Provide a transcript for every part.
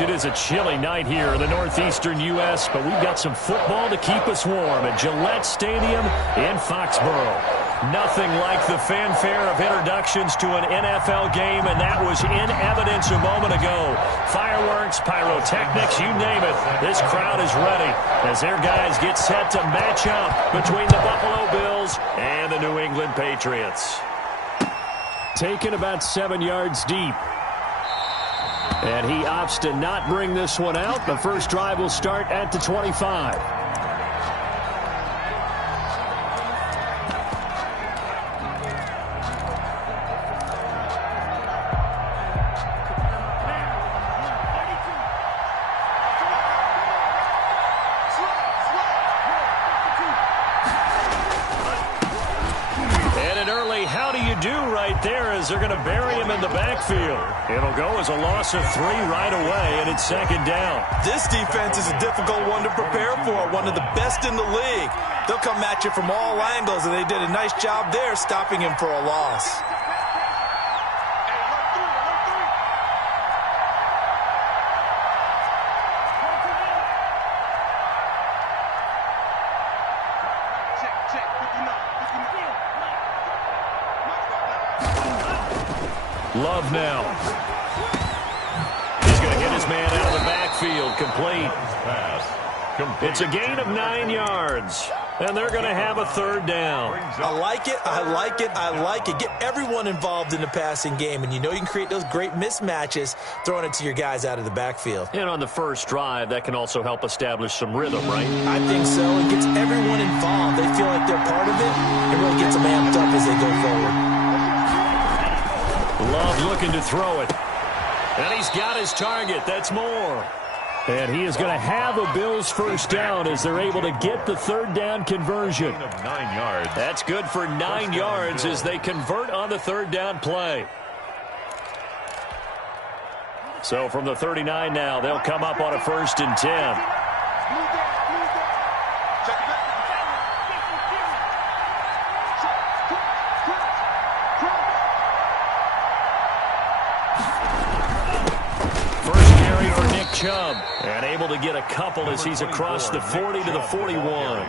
It is a chilly night here in the northeastern U.S., but we've got some football to keep us warm at Gillette Stadium in Foxborough. Nothing like the fanfare of introductions to an NFL game, and that was in evidence a moment ago. Fireworks, pyrotechnics, you name it. This crowd is ready as their guys get set to match up between the Buffalo Bills and the New England Patriots. Taken about 7 yards deep. And he opts to not bring this one out. The first drive will start at the 25. They're going to bury him in the backfield. It'll go as a loss of 3 right away, and it's second down. This defense is a difficult one to prepare for, one of the best in the league. They'll come at you from all angles, and they did a nice job there stopping him for a loss. Love now. He's going to hit his man out of the backfield. Complete. It's a gain of 9 yards. And they're going to have a third down. I like it. I like it. I like it. Get everyone involved in the passing game. And you know you can create those great mismatches throwing it to your guys out of the backfield. And on the first drive, that can also help establish some rhythm, right? I think so. It gets everyone involved. They feel like they're part of it. It really gets them amped up as they go forward. Love looking to throw it. And he's got his target. That's more. And he is going to have a Bills first down as they're able to get the third down conversion. 9 yards. That's good for 9 yards as they convert on the third down play. So from the 39 now, they'll come up on a 1st and 10. Chubb, and able to get a couple as he's across the 40 to the 41.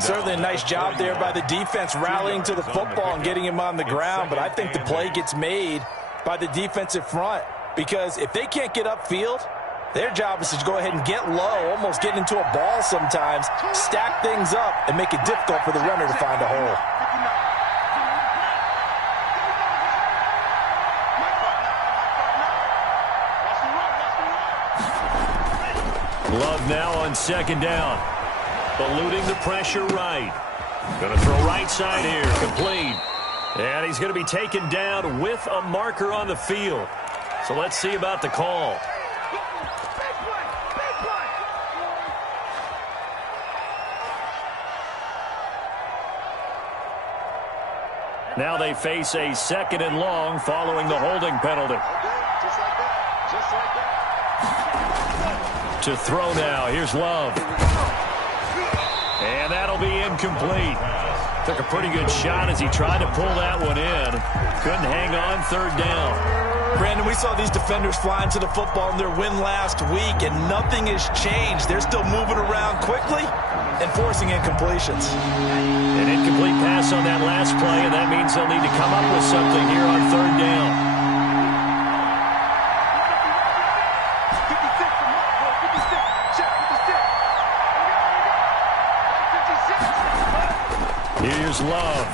Certainly a nice job there by the defense rallying to the football and getting him on the ground, but I think the play gets made by the defensive front because if they can't get upfield, their job is to go ahead and get low, almost get into a ball sometimes, stack things up, and make it difficult for the runner to find a hole. Love now on second down. Eluding the pressure right. Going to throw right side here. Complete. And he's going to be taken down with a marker on the field. So let's see about the call. Now they face a 2nd and long following the holding penalty. Just like that. To throw now. Here's Love. And that'll be incomplete. Took a pretty good shot as he tried to pull that one in. Couldn't hang on, third down. Brandon, we saw these defenders flying to the football in their win last week, and nothing has changed. They're still moving around quickly and forcing incompletions. An incomplete pass on that last play, and that means they'll need to come up with something here on third down. Here's Love.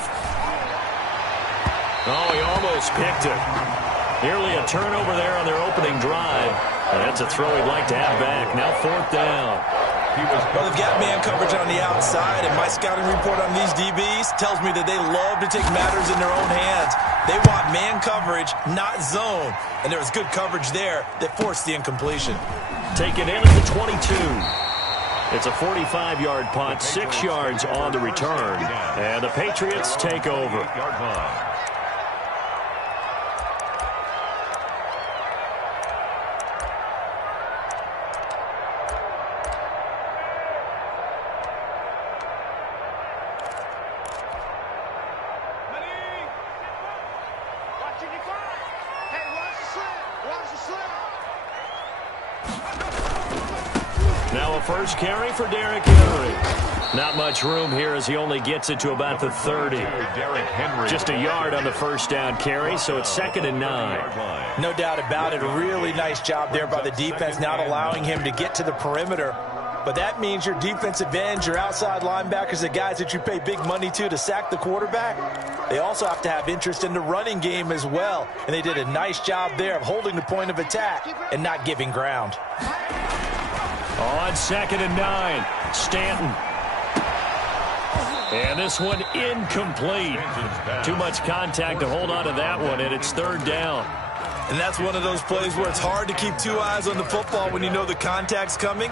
Oh, he almost picked it. Nearly a turnover there on their opening drive. And that's a throw he'd like to have back. Now 4th down. Well, they've got man coverage on the outside, and my scouting report on these DBs tells me that they love to take matters in their own hands. They want man coverage, not zone. And there was good coverage there that forced the incompletion. Taken in at the 22. It's a 45-yard punt, 6 yards on the return, and the Patriots take over. Now a first carry for Derrick Henry. Not much room here as he only gets it to about the 30. Just a yard on the first down carry, so it's 2nd and 9. No doubt about it. A really nice job there by the defense, not allowing him to get to the perimeter. But that means your defensive ends, your outside linebackers, the guys that you pay big money to sack the quarterback, they also have to have interest in the running game as well. And they did a nice job there of holding the point of attack and not giving ground. On 2nd and 9, Stanton. And this one incomplete. Too much contact to hold on to that one, and it's 3rd down. And that's one of those plays where it's hard to keep two eyes on the football when you know the contact's coming,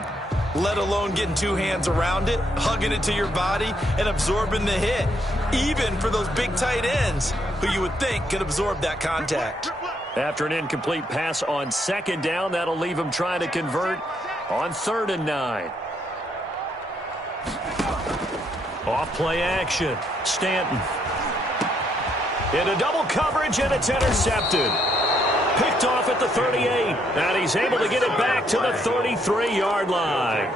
let alone getting two hands around it, hugging it to your body, and absorbing the hit, even for those big tight ends who you would think could absorb that contact. After an incomplete pass on 2nd down, that'll leave him trying to convert on 3rd and 9. Off play action. Stanton. Into double coverage, and it's intercepted. Picked off at the 38, and he's able to get it back to the 33-yard line.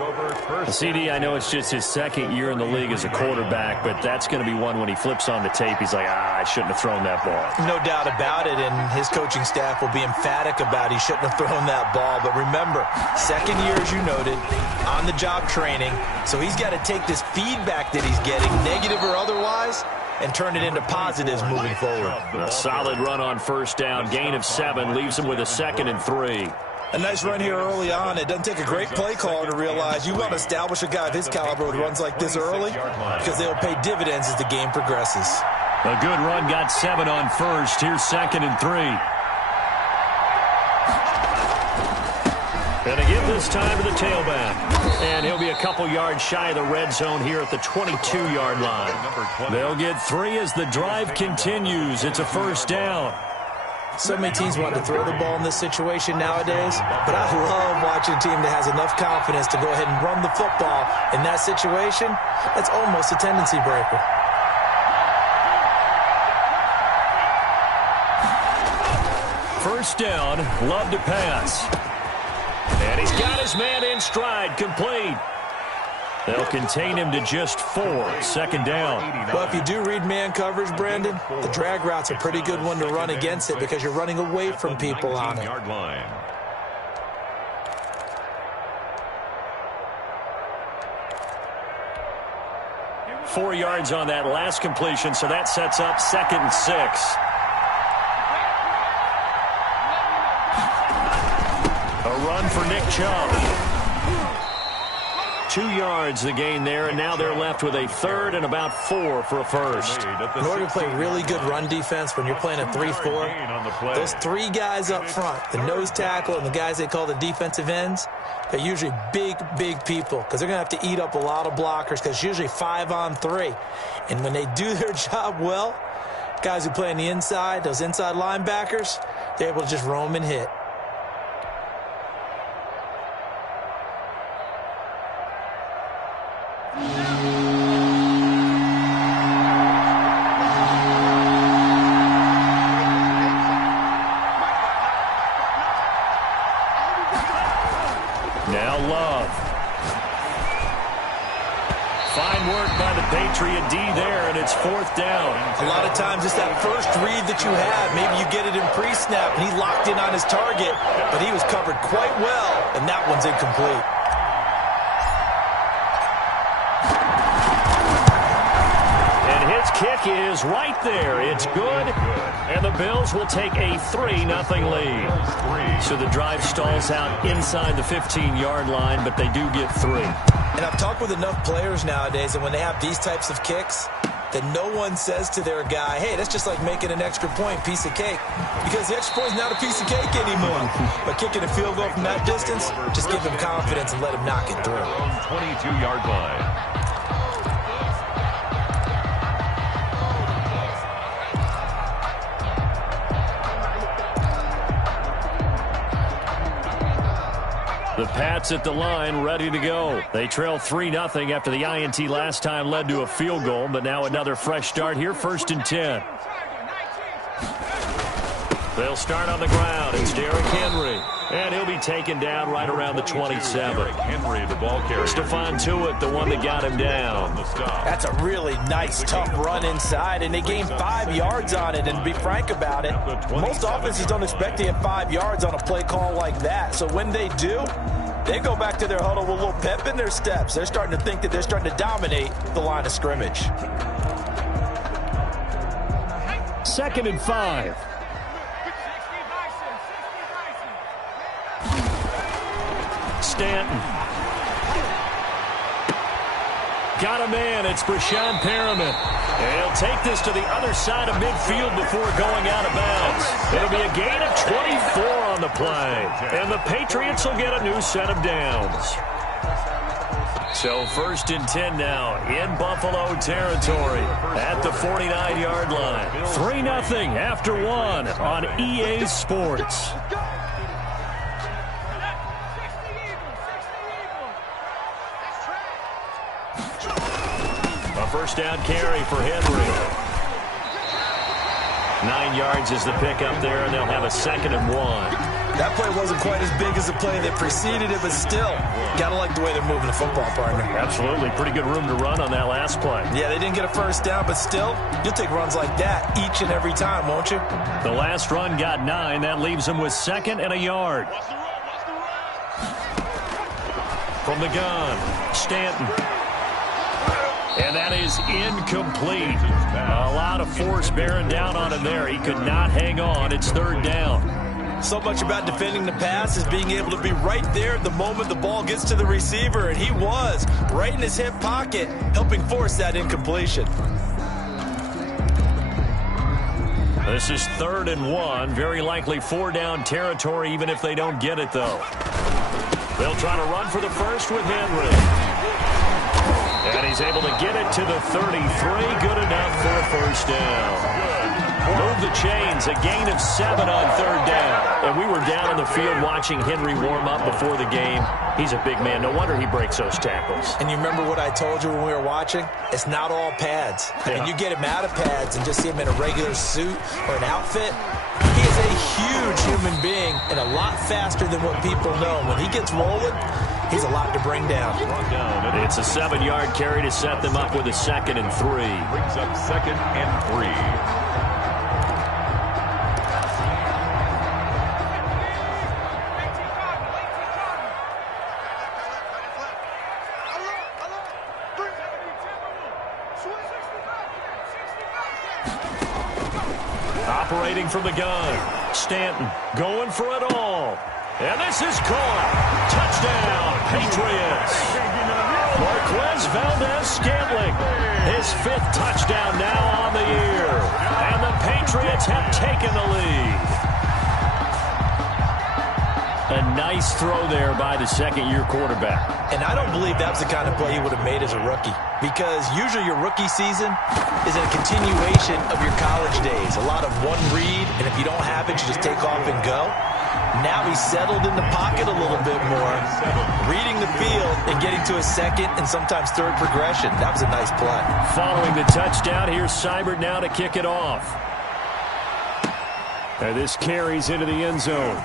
CD, I know it's just his 2nd year in the league as a quarterback, but that's going to be one when he flips on the tape, he's like, I shouldn't have thrown that ball. No doubt about it, and his coaching staff will be emphatic about he shouldn't have thrown that ball. But remember, 2nd year, as you noted, on-the-job training, so he's got to take this feedback that he's getting, negative or otherwise, and turn it into positives moving forward. A solid run on 1st down, gain of 7, leaves him with a 2nd and 3. A nice run here early on. It doesn't take a great play caller to realize you want to establish a guy of his caliber who runs like this early because they'll pay dividends as the game progresses. A good run, got 7 on 1st. Here's 2nd and 3. And again this time to the tailback. And he'll be a couple yards shy of the red zone here at the 22-yard line. They'll get 3 as the drive continues. It's a 1st down. So many teams want to throw the ball in this situation nowadays, but I love watching a team that has enough confidence to go ahead and run the football. In that situation, that's almost a tendency breaker. First down, love to pass. And he's got his man in stride, complete. They'll contain him to just 4, 2nd down. Well, if you do read man coverage, Brandon, the drag route's a pretty good one to run against it because you're running away from people on it. 4 yards on that last completion, so that sets up 2nd and 6. A run for Nick Chubb. 2 yards the gain there, and now they're left with a 3rd and about 4 for a first. In order to play really good run defense when you're playing a 3-4, those 3 guys up front, the nose tackle and the guys they call the defensive ends, they're usually big people because they're going to have to eat up a lot of blockers because it's usually 5 on 3. And when they do their job well, guys who play on the inside, those inside linebackers, they're able to just roam and hit. Patriot D there, and it's 4th down. A lot of times it's that first read that you have. Maybe you get it in pre-snap, and he locked in on his target, but he was covered quite well, and that one's incomplete. And his kick is right there. It's good, and the Bills will take a 3-0 lead. So the drive stalls out inside the 15-yard line, but they do get 3. And I've talked with enough players nowadays that when they have these types of kicks, that no one says to their guy, hey, that's just like making an extra point, piece of cake. Because the extra point is not a piece of cake anymore. But kicking a field goal from that distance, just give him confidence and let him knock it through. 22-yard line. The Pats at the line, ready to go. They trail 3-0 after the INT last time led to a field goal, but now another fresh start here, 1st and 10. They'll start on the ground. It's Derrick Henry. And he'll be taken down right around the 27. Henry, the ball carrier. Stephon Tuitt, the one that got him down. That's a really nice, tough run inside, and they gained 5 yards on it. And to be frank about it, most offenses don't expect to get 5 yards on a play call like that. So when they do, they go back to their huddle with a little pep in their steps. They're starting to think that they're starting to dominate the line of scrimmage. 2nd and 5. Stanton. Got a man. It's Brashad Perriman. And he'll take this to the other side of midfield before going out of bounds. It'll be a gain of 24 on the play. And the Patriots will get a new set of downs. So 1st and 10 now in Buffalo territory at the 49-yard line. 3-0 after 1 on EA Sports. A first down carry for Henry. 9 yards is the pickup there, and they'll have a 2nd and 1. That play wasn't quite as big as the play that preceded it, but still, got to like the way they're moving the football, partner. Absolutely. Pretty good room to run on that last play. Yeah, they didn't get a first down, but still, you'll take runs like that each and every time, won't you? The last run got 9. That leaves them with 2nd and a yard. From the gun, Stanton. And that is incomplete. A lot of force bearing down on him there. He could not hang on. It's 3rd down. So much about defending the pass is being able to be right there at the moment the ball gets to the receiver, and he was right in his hip pocket, helping force that incompletion. This is 3rd and 1. Very likely 4-down territory, even if they don't get it, though. They'll try to run for the first with Henry. And he's able to get it to the 33. Good enough for a first down. Move the chains. A gain of 7 on 3rd down. And we were down on the field watching Henry warm up before the game. He's a big man. No wonder he breaks those tackles. And you remember what I told you when we were watching? It's not all pads. Yeah. And you get him out of pads and just see him in a regular suit or an outfit. He is a huge human being and a lot faster than what people know. When he gets rolling, he's a lot to bring down. It's a 7-yard carry to set them up with a 2nd and 3. Brings up 2nd and 3. Operating from the gun, Stanton going for it all. And this is caught. Touchdown, Patriots. Marquez Valdez-Scantling, his 5th touchdown now on the year. And the Patriots have taken the lead. A nice throw there by the 2nd-year quarterback. And I don't believe that was the kind of play he would have made as a rookie, because usually your rookie season is a continuation of your college days. A lot of one read, and if you don't have it, you just take off and go. Now he's settled in the pocket a little bit more, reading the field and getting to a 2nd and sometimes 3rd progression. That was a nice play. Following the touchdown, here's Seibert now to kick it off. And this carries into the end zone.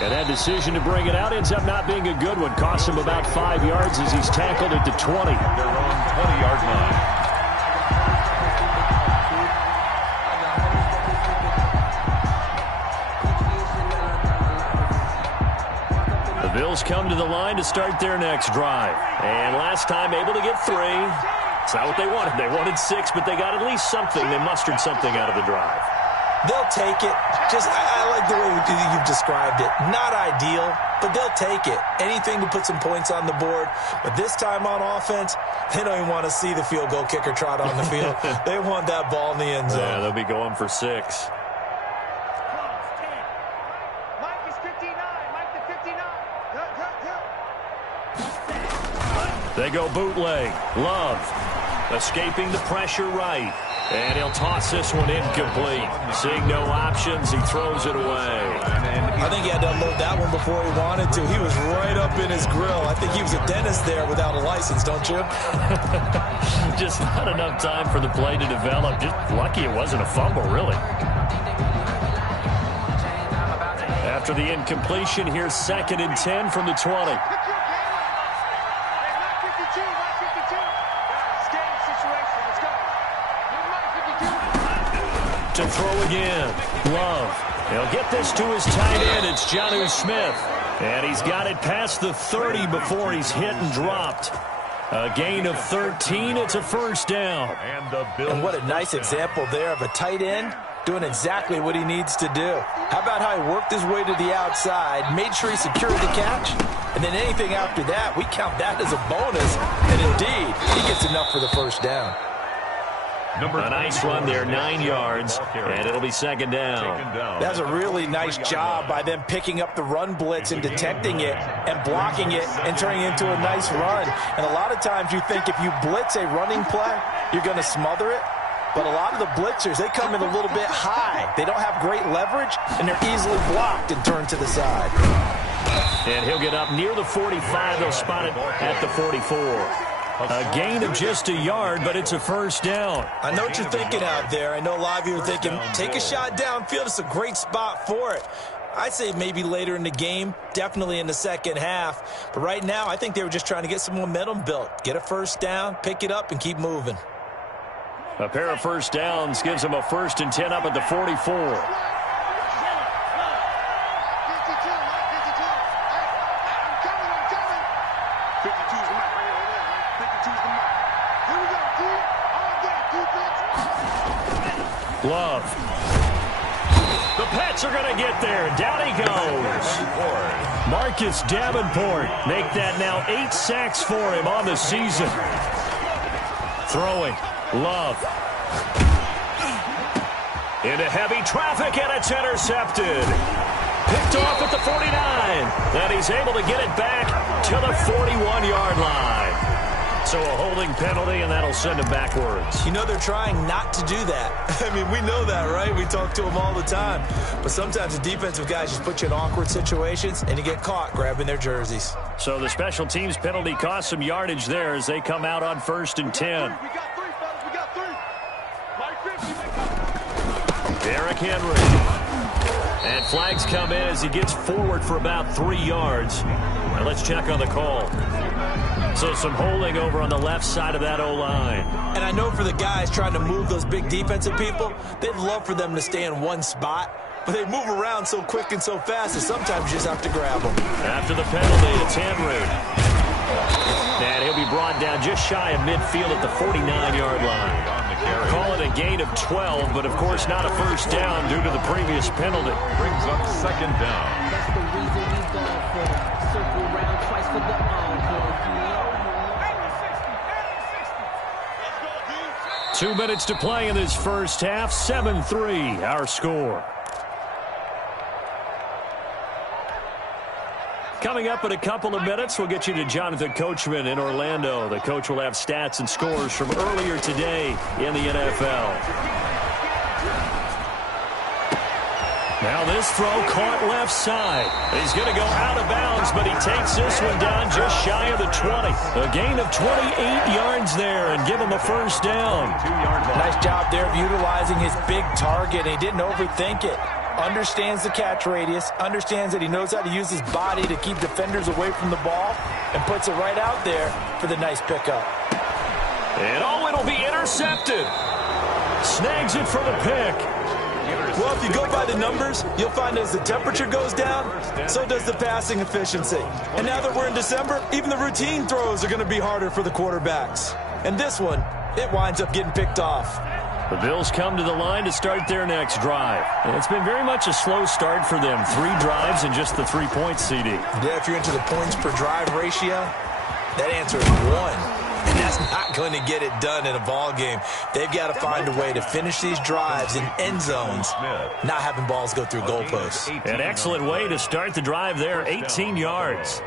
And that decision to bring it out ends up not being a good one. Costs him about 5 yards as he's tackled at the 20. They're on 20-yard line. The Bills come to the line to start their next drive. And last time able to get 3. It's not what they wanted. They wanted 6, but they got at least something. They mustered something out of the drive. They'll take it. I like the way you've described it. Not ideal, but they'll take it. Anything to put some points on the board. But this time on offense, they don't even want to see the field goal kicker trot on the field. They want that ball in the end zone. Yeah, they'll be going for 6. Mike is 59. Mike the 59. They go bootleg. Love escaping the pressure right. And he'll toss this one incomplete. Seeing no options, he throws it away. I think he had to unload that one before he wanted to. He was right up in his grill. I think he was a dentist there without a license, don't you? Just not enough time for the play to develop. Just lucky it wasn't a fumble, really. After the incompletion, here's 2nd and 10 from the 20. To throw again. Love. He'll get this to his tight end. It's Jonnu Smith. And he's got it past the 30 before he's hit and dropped. A gain of 13. It's a first down. And what a nice example there of a tight end doing exactly what he needs to do. How about how he worked his way to the outside, made sure he secured the catch, and then anything after that, we count that as a bonus. And indeed, he gets enough for the first down. A nice run there, 9 yards, and it'll be 2nd down. That's a really nice job by them picking up the run blitz and detecting it and blocking it and turning it into a nice run. And a lot of times you think if you blitz a running play, you're going to smother it. But a lot of the blitzers, they come in a little bit high. They don't have great leverage, and they're easily blocked and turned to the side. And he'll get up near the 45. They'll spot it at the 44. A gain of just a yard, but it's a first down. I know what you're thinking out there. I know a lot of you are thinking, take a shot downfield. It's a great spot for it. I'd say maybe later in the game, definitely in the second half. But right now, I think they were just trying to get some momentum built. Get a first down, pick it up, and keep moving. A pair of first downs gives them a 1st and 10 up at the 44. Love. The Pets are going to get there. Down he goes. Marcus Davenport make that now 8 sacks for him on the season. Throwing. Love. Into heavy traffic, and it's intercepted. Picked off at the 49. And he's able to get it back to the 41-yard line. So a holding penalty, and that'll send him backwards. You know they're trying not to do that. I mean, we know that, right? We talk to them all the time. But sometimes the defensive guys just put you in awkward situations, and you get caught grabbing their jerseys. So the special teams penalty cost some yardage there as they come out on 1st and 10. Derrick Henry. And flags come in as he gets forward for about 3 yards. Now let's check on the call. So some holding over on the left side of that O-line. And I know for the guys trying to move those big defensive people, they'd love for them to stay in one spot. But they move around so quick and so fast that sometimes you just have to grab them. After the penalty, it's Henry. And he'll be brought down just shy of midfield at the 49-yard line. Call it a gain of 12, but of course not a first down due to the previous penalty. Brings up 2nd down. That's the reason he's gone for it. Circle around twice for the encore. 2 minutes to play in this first half. 7-3, our score. Coming up in a couple of minutes, we'll get you to Jonathan Coachman in Orlando. The coach will have stats and scores from earlier today in the NFL. Now this throw caught left side. He's going to go out of bounds, but he takes this one down just shy of the 20. A gain of 28 yards there and give him a first down. Nice job there of utilizing his big target. He didn't overthink it. Understands the catch radius, understands that he knows how to use his body to keep defenders away from the ball, and puts it right out there for the nice pickup. And it'll be intercepted. Snags it for the pick. Well, if you go by the numbers, you'll find as the temperature goes down, so does the passing efficiency. And now that we're in December, even the routine throws are going to be harder for the quarterbacks. And this one, it winds up getting picked off. The Bills come to the line to start their next drive. And it's been very much a slow start for them. 3 drives and just the 3-point CD. Yeah, if you're into the points per drive ratio, that answer is 1. And that's not going to get it done in a ball game. They've got to find a way to finish these drives in end zones, not having balls go through goalposts. An excellent way to start the drive there, 18 yards.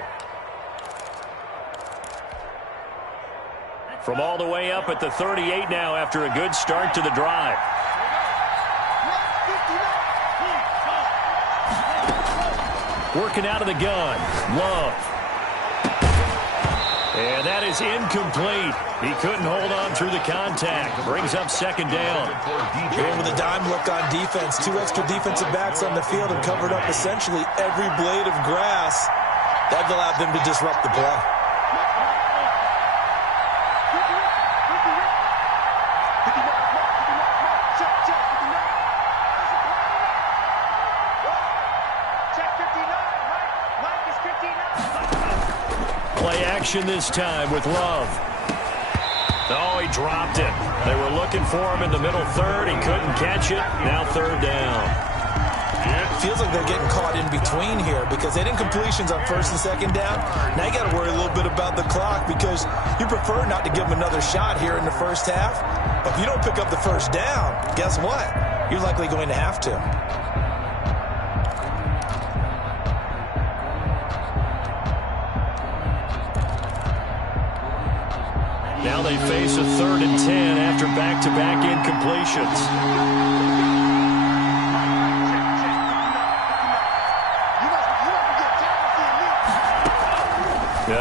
From all the way up at the 38 now after a good start to the drive. Working out of the gun. Love. And that is incomplete. He couldn't hold on through the contact. Brings up second down. Going with a dime look on defense. 2 extra defensive backs on the field and covered up essentially every blade of grass. That allowed them to disrupt the play. Play action this time with Love. Oh, he dropped it. They were looking for him in the middle third. He couldn't catch it. Now third down. It feels like they're getting caught in between here because they didn't completions on first and second down. Now you got to worry a little bit about the clock because you prefer not to give them another shot here in the first half. But if you don't pick up the first down, guess what? You're likely going to have to. Now they face a 3rd and 10 after back-to-back incompletions.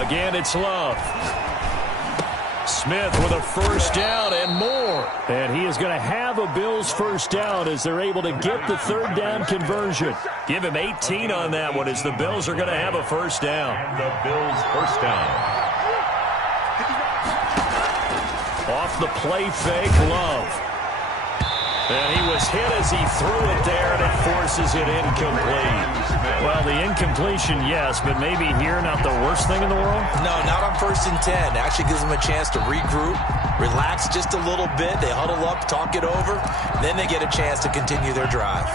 Again, it's Love. Smith with a first down and more. And he is going to have a Bills first down as they're able to get the third down conversion. Give him 18 on that one as the Bills are going to have a first down. And the Bills first down. Off the play fake, Love. And he was hit as he threw it there, and it forces it incomplete. Well, the incompletion, yes, but maybe here not the worst thing in the world? No, not on 1st and 10. Actually gives them a chance to regroup, relax just a little bit. They huddle up, talk it over. Then they get a chance to continue their drive.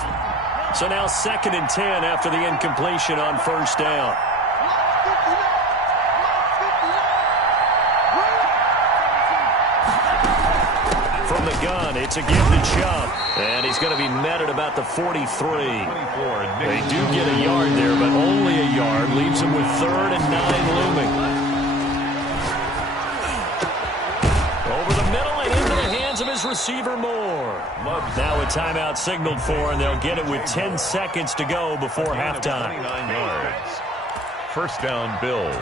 So now 2nd and 10 after the incompletion on first down. From the gun, it's again to Chubb. And he's going to be met at about the 43. They do get a yard there, but only a yard. Leaves him with 3rd and 9 looming. Over the middle and into the hands of his receiver, Moore. Now a timeout signaled for, and they'll get it with 10 seconds to go before halftime. 29 yards. First down, Bills.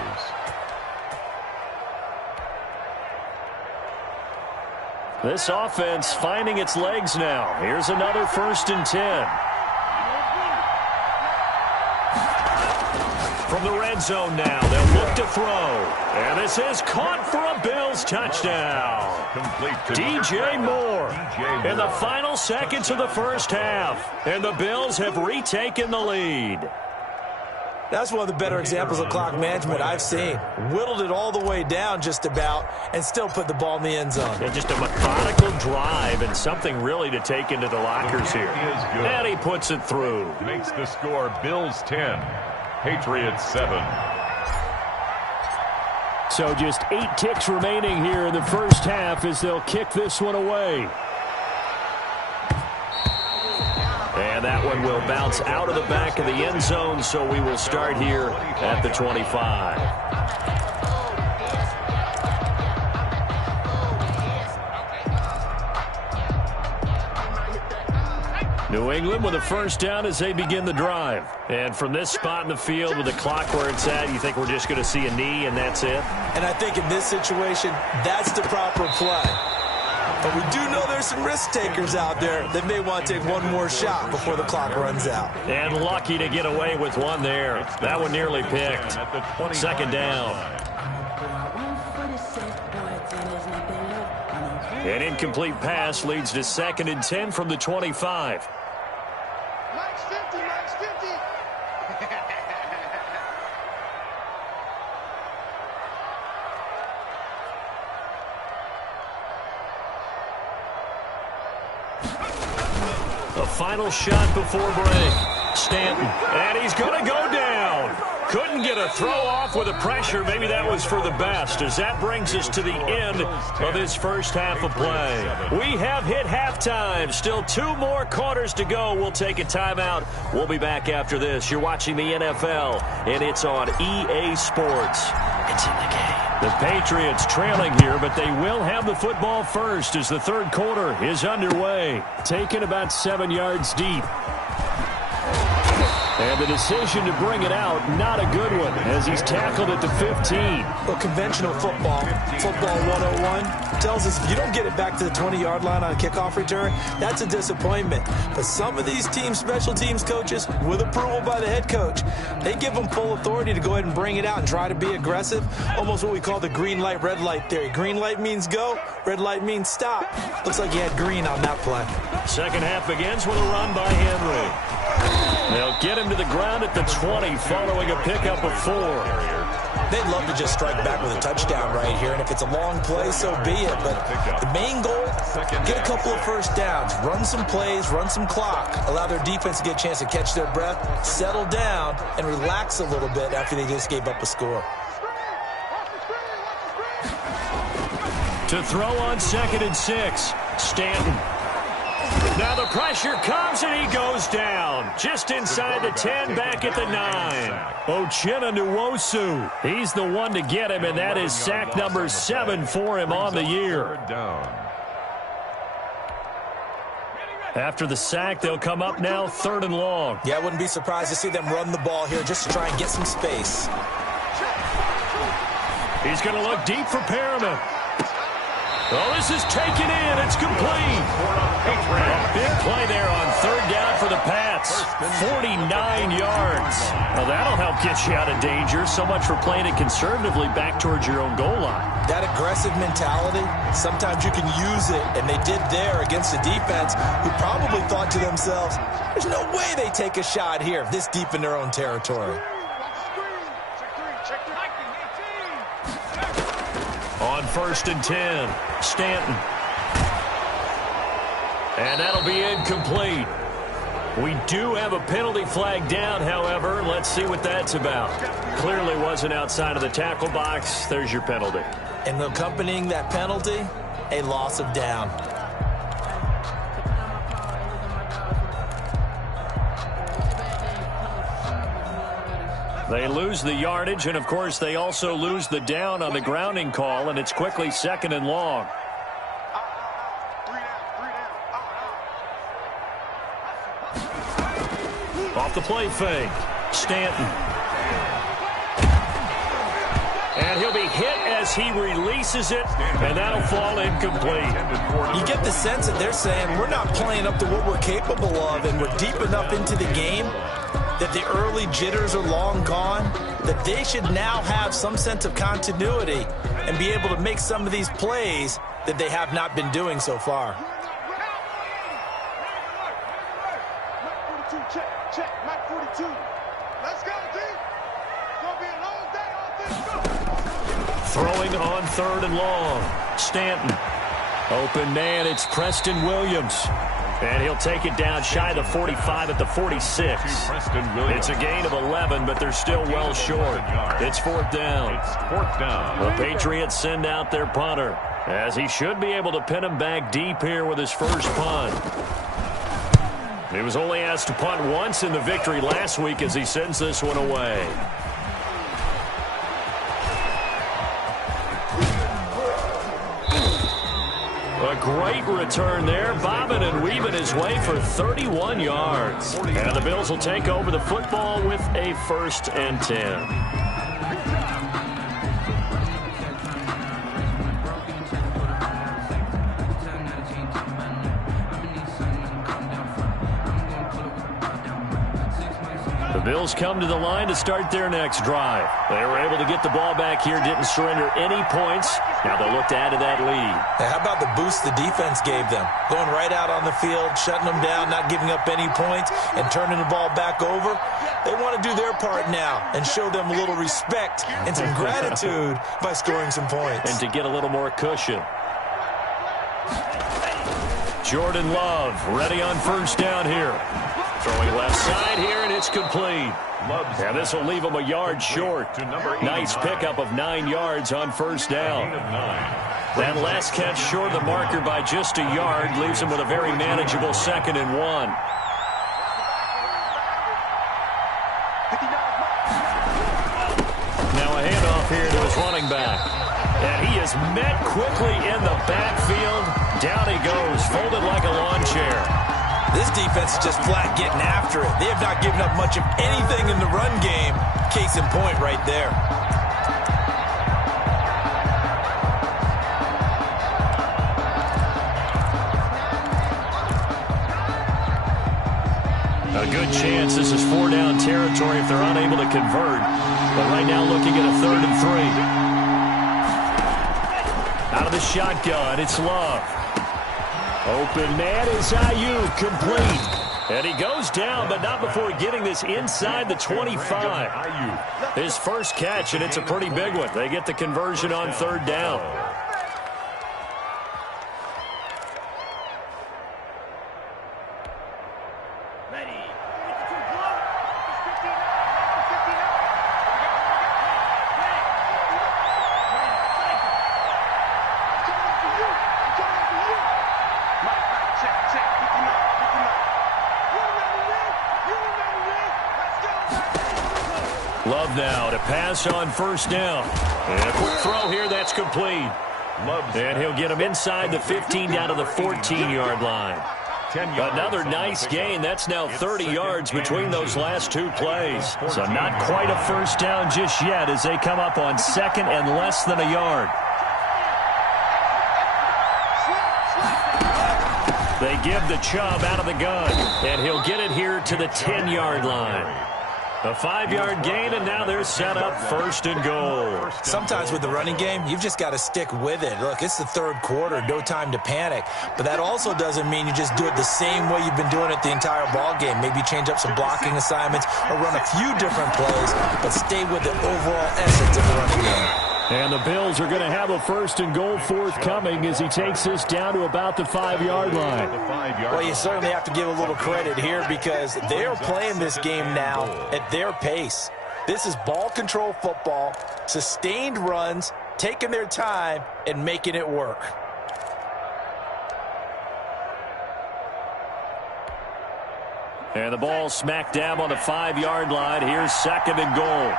This offense finding its legs now. Here's another 1st and 10. From the red zone now, they'll look to throw. And this is caught for a Bills touchdown. Complete to DJ Moore in the final seconds of the first half. And the Bills have retaken the lead. That's one of the better examples of clock management I've seen. Whittled it all the way down just about and still put the ball in the end zone. Yeah, just a methodical drive and something really to take into the lockers here. And he puts it through. Makes the score Bills 10, Patriots 7. So just 8 ticks remaining here in the first half as they'll kick this one away. And that one will bounce out of the back of the end zone, so we will start here at the 25. New England with a first down as they begin the drive. And from this spot in the field with the clock where it's at, you think we're just going to see a knee and that's it? And I think in this situation, that's the proper play. But we do know there's some risk takers out there that may want to take one more shot before the clock runs out. And lucky to get away with one there. That one nearly picked. Second down. An incomplete pass leads to 2nd and 10 from the 25. Mike's 50, Mike's 50. A final shot before break. Stanton, and he's going to go down. Couldn't get a throw off with the pressure. Maybe that was for the best, as that brings us to the end of this first half of play. We have hit halftime. Still 2 more quarters to go. We'll take a timeout. We'll be back after this. You're watching the NFL, and it's on EA Sports. It's in the game. The Patriots trailing here, but they will have the football first as the third quarter is underway. Taken about 7 yards deep. And the decision to bring it out, not a good one, as he's tackled at the 15. Well, conventional football 101, tells us if you don't get it back to the 20-yard line on a kickoff return, that's a disappointment. But some of these special teams coaches, with approval by the head coach, they give them full authority to go ahead and bring it out and try to be aggressive, almost what we call the green light, red light theory. Green light means go, red light means stop. Looks like he had green on that play. Second half begins with a run by Henry. They'll get him to the ground at the 20 following a pickup of 4. They'd love to just strike back with a touchdown right here, and if it's a long play, so be it. But the main goal, get a couple of first downs, run some plays, run some clock, allow their defense to get a chance to catch their breath, settle down, and relax a little bit after they just gave up a score. To throw on 2nd and 6, Stanton. Now the pressure comes and he goes down. Just inside the 10, back at the 9. Uchenna Nwosu. He's the one to get him, and that is sack number 7 for him on the year. After the sack, they'll come up now 3rd and long. Yeah, I wouldn't be surprised to see them run the ball here just to try and get some space. He's going to look deep for Perriman. Oh, this is taken in. It's complete. A big play there on 3rd down for the Pats. 49 yards. Well, that'll help get you out of danger. So much for playing it conservatively back towards your own goal line. That aggressive mentality, sometimes you can use it, and they did there against a defense who probably thought to themselves, there's no way they take a shot here this deep in their own territory. On 1st and 10, Stanton. And that'll be incomplete. We do have a penalty flag down, however. Let's see what that's about. Clearly wasn't outside of the tackle box. There's your penalty. And accompanying that penalty, a loss of down. They lose the yardage, and, of course, they also lose the down on the grounding call, and it's quickly 2nd and long. Off the play fake, Stanton. And he'll be hit as he releases it, and that'll fall incomplete. You get the sense that they're saying we're not playing up to what we're capable of, and we're deep enough into the game that the early jitters are long gone, that they should now have some sense of continuity and be able to make some of these plays that they have not been doing so far. Check, Mike 42. Let's go, D. It's going to be a long day on this. Throwing on 3rd and long. Stanton. Open man, it's Preston Williams. And he'll take it down shy of the 45 at the 46. It's a gain of 11, but they're still well short. It's 4th down. The Patriots send out their punter, as he should be able to pin him back deep here with his first punt. He was only asked to punt once in the victory last week as he sends this one away. A great return there, bobbing and weaving his way for 31 yards. And the Bills will take over the football with a 1st and 10. The Bills come to the line to start their next drive. They were able to get the ball back here, didn't surrender any points. Now they'll look to add to that lead. Hey, how about the boost the defense gave them? Going right out on the field, shutting them down, not giving up any points, and turning the ball back over. They want to do their part now and show them a little respect and some gratitude by scoring some points. And to get a little more cushion. Jordan Love ready on 1st down here. Throwing left side here, and it's complete. Yeah, this will leave him a yard short. Nice pickup of 9 yards on 1st down. That last catch short of the marker by just a yard leaves him with a very manageable 2nd and 1. Now a handoff here to his running back. And he is met quickly in the backfield. Down he goes, folded like a lawn chair. This defense is just flat getting after it. They have not given up much of anything in the run game. Case in point right there. A good chance this is 4-down territory if they're unable to convert. But right now looking at a 3rd and 3. Out of the shotgun, it's Love. Open man is Ayuk, complete. And he goes down, but not before getting this inside the 25. His first catch, and it's a pretty big one. They get the conversion on 3rd down. Love now to pass on 1st down. And a quick throw here, that's complete. And he'll get him inside the 15 down to the 14-yard line. Another nice gain. That's now 30 yards between those last 2 plays. So not quite a 1st down just yet as they come up on 2nd and less than a yard. They give the Chubb out of the gun, and he'll get it here to the 10-yard line. A 5-yard gain, and now they're set up 1st and goal. Sometimes with the running game, you've just got to stick with it. Look, it's the 3rd quarter, no time to panic. But that also doesn't mean you just do it the same way you've been doing it the entire ball game. Maybe change up some blocking assignments or run a few different plays, but stay with the overall essence of the running game. And the Bills are going to have a 1st and goal forthcoming as he takes this down to about the 5-yard line. Well, you certainly have to give a little credit here because they're playing this game now at their pace. This is ball control football, sustained runs, taking their time, and making it work. And the ball smack dab on the 5-yard line. Here's 2nd and goal.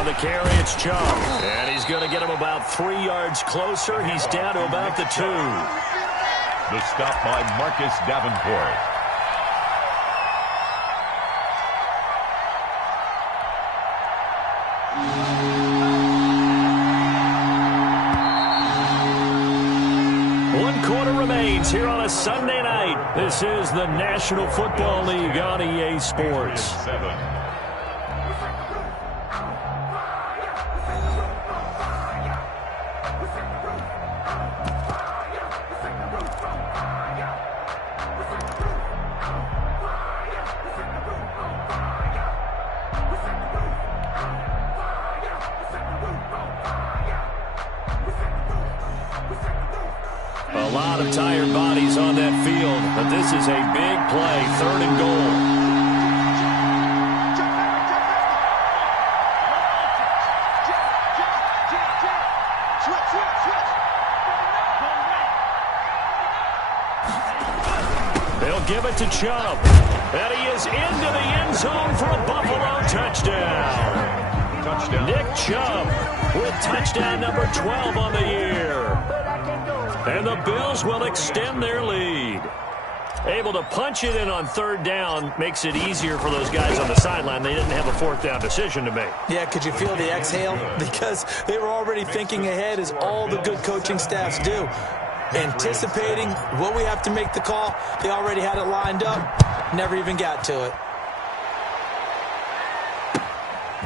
On the carry, it's Chubb. And he's going to get him about 3 yards closer. He's down to about the 2. The stop by Marcus Davenport. One quarter remains here on a Sunday night. This is the National Football League on EA Sports. A lot of tired bodies on that field, but this is a big play, 3rd and goal. They'll give it to Chubb, and he is into the end zone for a Buffalo touchdown. Nick Chubb with touchdown number 12 on the year. And the Bills will extend their lead. Able to punch it in on 3rd down makes it easier for those guys on the sideline. They didn't have a 4th down decision to make. Yeah, could you feel the exhale? Because they were already thinking ahead, as all the good coaching staffs do. Anticipating what we have to make the call. They already had it lined up. Never even got to it.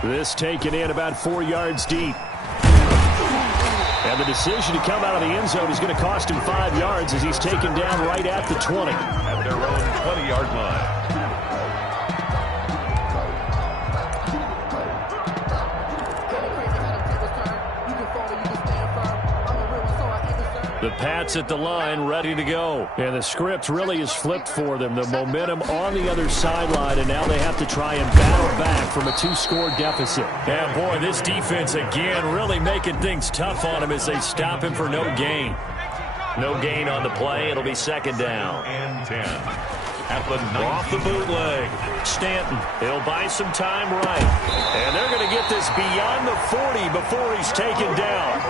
This taken in about 4 yards deep. And the decision to come out of the end zone is going to cost him 5 yards as he's taken down right at the 20. At their own 20-yard line. The Pats at the line, ready to go. And the script really is flipped for them. The momentum on the other sideline, and now they have to try and battle back from a 2-score deficit. And, boy, this defense, again, really making things tough on him as they stop him for no gain. No gain on the play. It'll be 2nd down. And 10. At the 19. Off the bootleg. Stanton, he'll buy some time right. And they're going to get this beyond the 40 before he's taken down.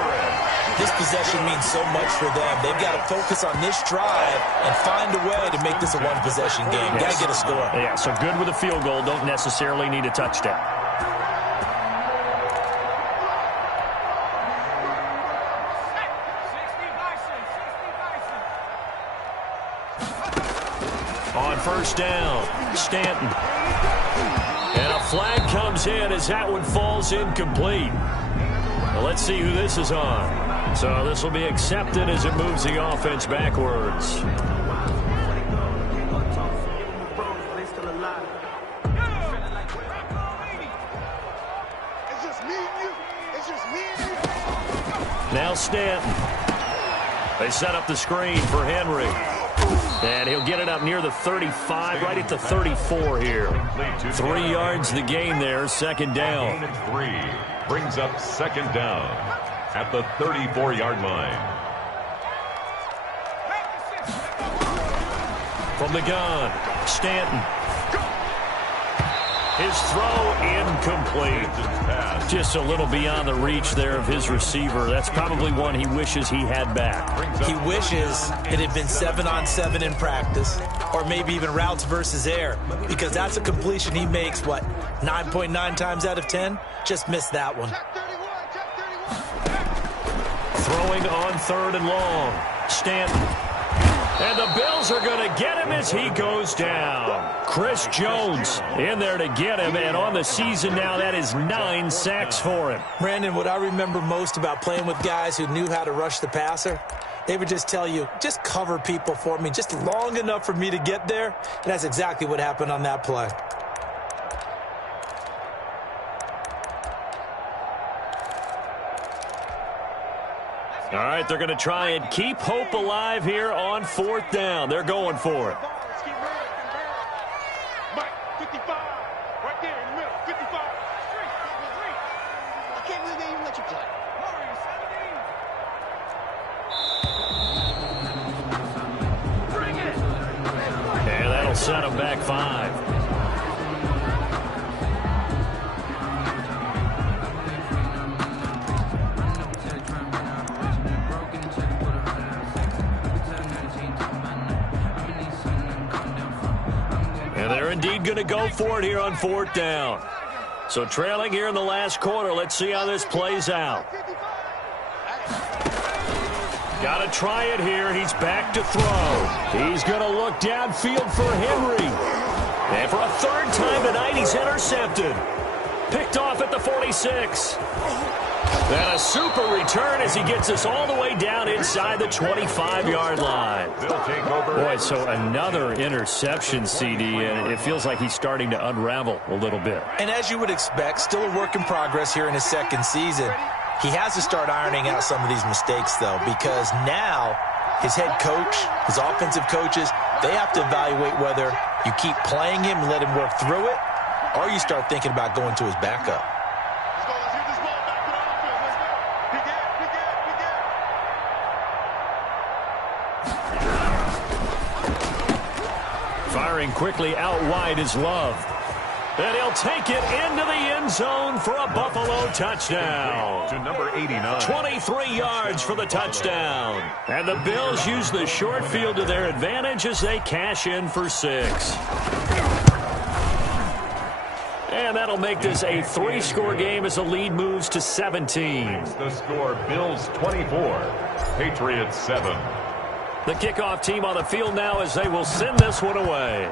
This possession means so much for them. They've got to focus on this drive and find a way to make this a one-possession game. Got to get a score. Yeah, so good with a field goal. Don't necessarily need a touchdown. On first down, Stanton. And a flag comes in as that one falls incomplete. Well, let's see who this is on. So this will be accepted as it moves the offense backwards. Now Stanton. They set up the screen for Henry. And he'll get it up near the 35, right at the 34 here. 3 yards the gain there, second down. 3 brings up second down at the 34-yard line. From the gun, Stanton. His throw incomplete. Just a little beyond the reach there of his receiver. That's probably one he wishes he had back. He wishes it had been 7-on-7 in practice, or maybe even routes versus air, because that's a completion he makes, 9.9 times out of 10? Just missed that one. Throwing on third and long, Stanton. And the Bills are going to get him as he goes down. Chris Jones in there to get him, and on the season now, that is 9 sacks for him. Brandon, what I remember most about playing with guys who knew how to rush the passer, they would just tell you, just cover people for me, just long enough for me to get there. And that's exactly what happened on that play. All right, they're going to try and keep hope alive here on fourth down. They're going for it. Mike, 55, right there in the middle, 55. I can't believe they even let you play. Bring it. And that'll set them back 5. And they're indeed going to go for it here on fourth down. So trailing here in the last quarter. Let's see how this plays out. Got to try it here. He's back to throw. He's going to look downfield for Henry. And for a third time tonight, he's intercepted. Picked off at the 46. And a super return as he gets us all the way down inside the 25-yard line. Boy, so another interception, CD, and it feels like he's starting to unravel a little bit. And as you would expect, still a work in progress here in his second season. He has to start ironing out some of these mistakes, though, because now his head coach, his offensive coaches, they have to evaluate whether you keep playing him and let him work through it, or you start thinking about going to his backup. Firing quickly out wide is Love. And he'll take it into the end zone for a Buffalo touchdown. To number 89. 23 yards for the touchdown. And the Bills use the short field to their advantage as they cash in for 6. And that'll make this a 3-score game as the lead moves to 17. The score, Bills 24, Patriots 7. The kickoff team on the field now as they will send this one away.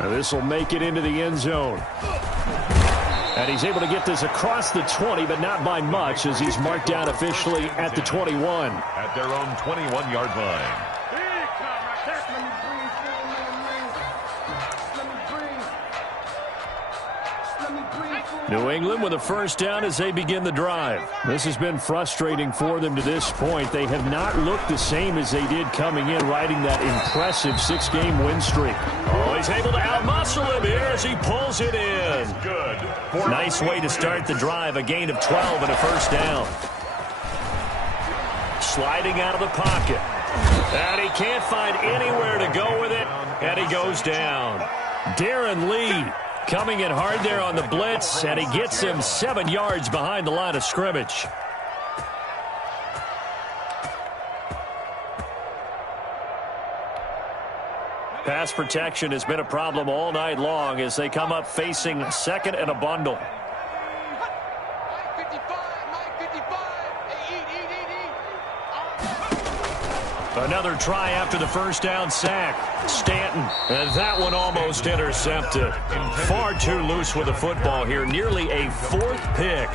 Now this will make it into the end zone. And he's able to get this across the 20, but not by much as he's marked down officially at the 21. At their own 21-yard line. New England with a first down as they begin the drive. This has been frustrating for them to this point. They have not looked the same as they did coming in, riding that impressive 6-game win streak. Oh, he's able to outmuscle him here as he pulls it in. Good. Nice way to start the drive, a gain of 12 and a first down. Sliding out of the pocket. And he can't find anywhere to go with it, and he goes down. Darren Lee Coming in hard there on the blitz, and he gets him 7 yards behind the line of scrimmage. Pass protection has been a problem all night long as they come up facing second and a bundle. Another try after the first down sack. Stanton, and that one almost intercepted. Far too loose with the football here. Nearly a 4th pick,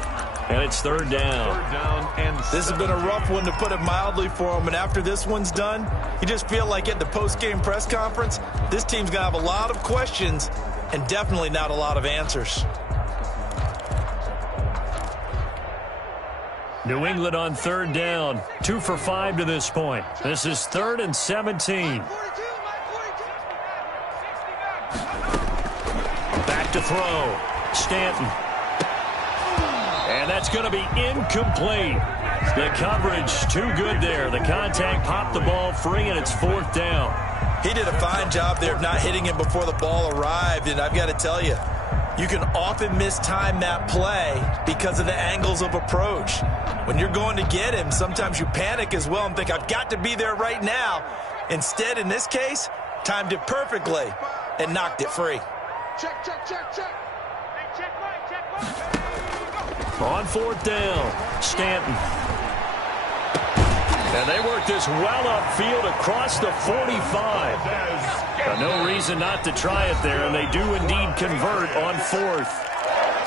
and it's 3rd down. This has been a rough one, to put it mildly, for him. And after this one's done, you just feel like at the post-game press conference, this team's going to have a lot of questions and definitely not a lot of answers. New England on 3rd down. 2 for 5 to this point. This is 3rd and 17. Back to throw. Stanton. And that's going to be incomplete. The coverage too good there. The contact popped the ball free, and it's 4th down. He did a fine job there of not hitting him before the ball arrived, and I've got to tell you, you can often mistime that play because of the angles of approach. When you're going to get him, sometimes you panic as well and think, I've got to be there right now. Instead, in this case, timed it perfectly and knocked it free. Check, check, check, check. Hey, check right, check right. On 4th down, Stanton. And they work this well upfield across the 45. No reason not to try it there, and they do indeed convert on 4th.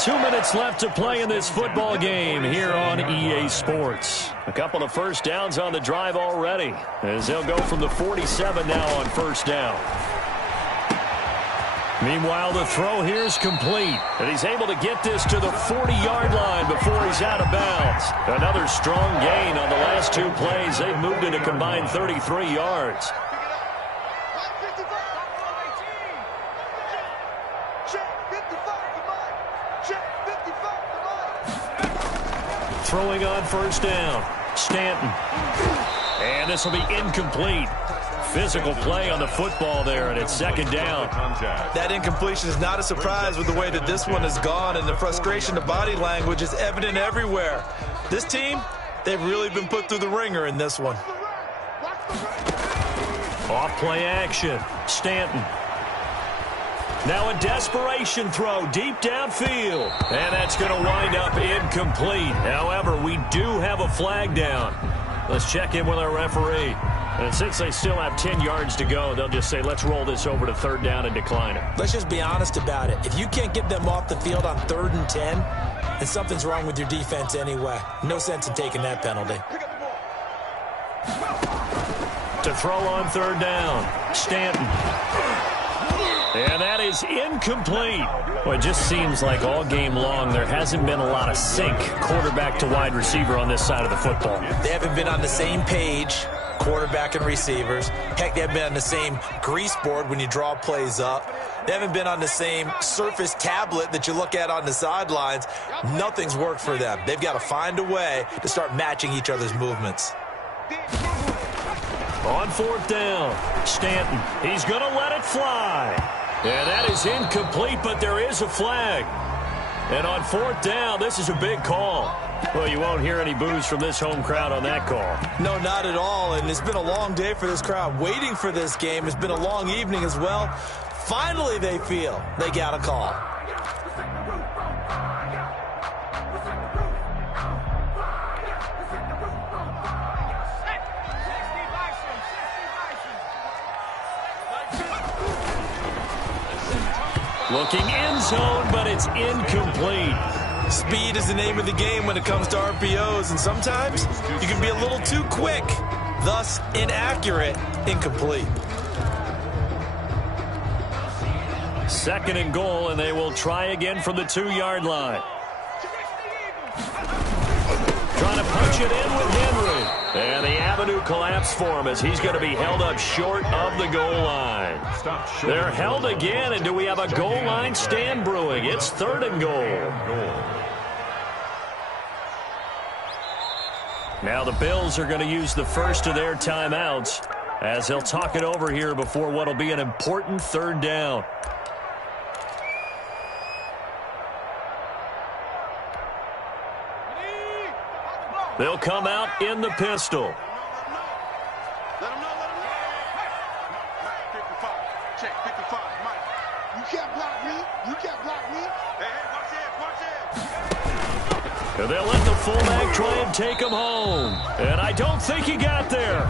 2 minutes left to play in this football game here on EA Sports. A couple of first downs on the drive already, as they'll go from the 47 now on 1st down. Meanwhile, the throw here is complete, and he's able to get this to the 40-yard line before he's out of bounds. Another strong gain on the last 2 plays. They've moved it a combined 33 yards. Throwing on 1st down, Stanton. And this will be incomplete. Physical play on the football there, and it's 2nd down. That incompletion is not a surprise with the way that this one has gone, and the frustration of body language is evident everywhere. This team, they've really been put through the ringer in this one. Off play action, Stanton. Now a desperation throw deep downfield. And that's going to wind up incomplete. However, we do have a flag down. Let's check in with our referee. And since they still have 10 yards to go, they'll just say, let's roll this over to 3rd down and decline it. Let's just be honest about it. If you can't get them off the field on 3rd and 10, then something's wrong with your defense anyway. No sense in taking that penalty. To throw on 3rd down, Stanton. And that is incomplete. Well, it just seems like all game long there hasn't been a lot of sync quarterback to wide receiver on this side of the football. They haven't been on the same page, quarterback and receivers. Heck, they haven't been on the same grease board when you draw plays up. They haven't been on the same surface tablet that you look at on the sidelines. Nothing's worked for them. They've got to find a way to start matching each other's movements. On 4th down, Stanton. He's going to let it fly. And that is incomplete, but there is a flag. And on 4th down, this is a big call. Well, you won't hear any boos from this home crowd on that call. No, not at all. And it's been a long day for this crowd. Waiting for this game. It's been a long evening as well. Finally, they feel they got a call. Looking end zone, but it's incomplete. Speed is the name of the game when it comes to RPOs, and sometimes you can be a little too quick, thus inaccurate, incomplete. 2nd and goal, and they will try again from the 2-yard line. Trying to punch it in with Henry. And the avenue collapsed for him as he's going to be held up short of the goal line. They're held again, and do we have a goal line stand brewing? It's 3rd and goal. Now the Bills are going to use the first of their timeouts as they'll talk it over here before what will be an important 3rd down. They'll come out in the pistol. Let him know. Mike, 55. Check, 55. Mike. You can't block me. Hey, watch it. And they'll let the fullback try and take him home. And I don't think he got there.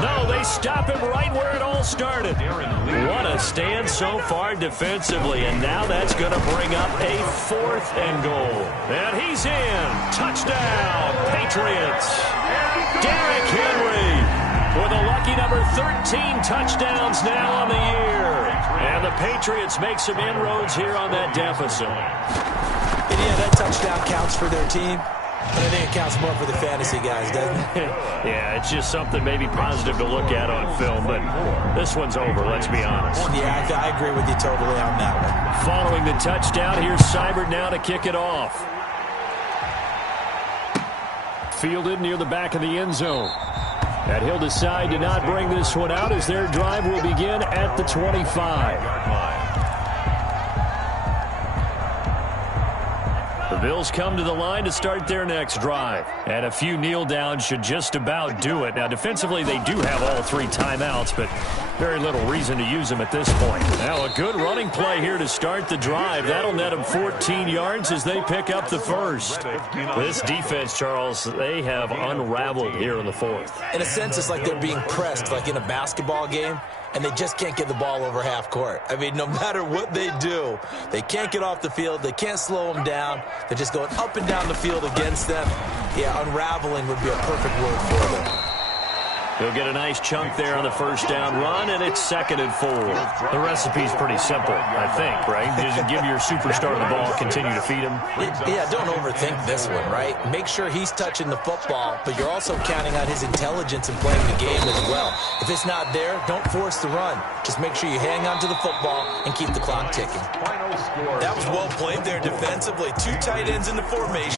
No, they stop him right where it all started. What a stand so far defensively. And now that's going to bring up a 4th and goal. And he's in. Touchdown, Patriots. Derrick Henry with a lucky number 13 touchdowns now on the year. And the Patriots make some inroads here on that deficit. Yeah, that touchdown counts for their team, but I think it counts more for the fantasy guys, doesn't it? Yeah, it's just something maybe positive to look at on film, but this one's over, let's be honest. Yeah, I agree with you totally on that one. Following the touchdown, here's Seibert now to kick it off. Fielded near the back of the end zone. And he'll decide to not bring this one out as their drive will begin at the 25. The Bills come to the line to start their next drive. And a few kneel downs should just about do it. Now, defensively, they do have all 3 timeouts, but very little reason to use them at this point. Now, a good running play here to start the drive. That'll net them 14 yards as they pick up the first. This defense, Charles, they have unraveled here in the 4th. In a sense, it's like they're being pressed, like in a basketball game, and they just can't get the ball over half court. I mean, no matter what they do, they can't get off the field. They can't slow them down. They're just going up and down the field against them. Yeah, unraveling would be a perfect word for them. He'll get a nice chunk there on the first down run, and it's 2nd and 4. The recipe's pretty simple, I think, right? Just give your superstar the ball, continue to feed him. Yeah, don't overthink this one, right? Make sure he's touching the football, but you're also counting on his intelligence in playing the game as well. If it's not there, don't force the run. Just make sure you hang on to the football and keep the clock ticking. That was well played there defensively. 2 tight ends in the formation.